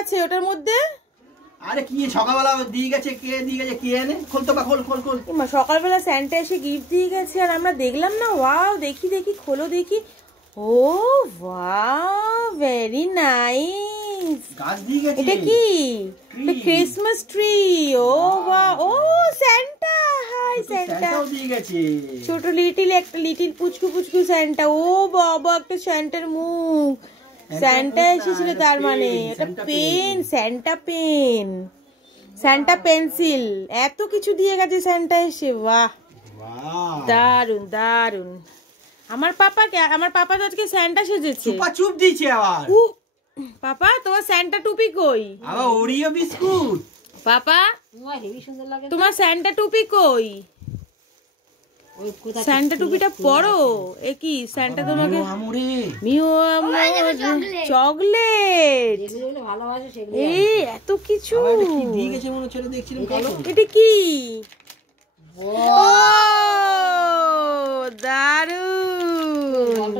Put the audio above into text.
আছে ওটার মধ্যে? আরে কি সকালবেলা দিয়ে গেছে, কে দিয়ে গেছে কে জানে। খোল তো বা, খোল খোল খোল। সকালবেলা স্যান্টা এসে গিফট দিয়ে গেছে আর আমরা দেখলাম না। ওয়াও, দেখি দেখি, খোলো দেখি। ও ওয়াও, ভেরি নাইস। গাছ দিয়ে গেছে। এটা কি? Christmas tree. ও ওয়াও, ও স্যান্টা, হাই স্যান্টা। স্যান্টাও দিয়ে গেছে। ছোট লিটিল, একটা লিটিল পুচকু পুচকু স্যান্টা। ও বাবা, একটা স্যান্টার মুখ। স্যান্টা এসেছিল তার মানে। এটা pen, Santa pen, Santa pencil, এত কিছু দিয়ে গেছে স্যান্টা এসে। বাহ, দারুন দারুন। আমার পাপা তো আজকে স্যান্টা সেজেছে। চুপা চুপ দিয়েছে আবার। পাপা, তোমার স্যান্টা টুপি কই? আবার ওরিও বিস্কুট। পাপা, হেভি সুন্দর লাগে। তোমার স্যান্টা টুপি কই? স্যান্টা টুপিটা পরো। এ কি স্যান্টা তোমাকে? মিও চকলেট। ভালোবাসে সেগুলো। এই এত কিছু কি দিয়ে গেছে মনে হচ্ছে, দেখছিলাম কালো। এটা কি? ও দারুন।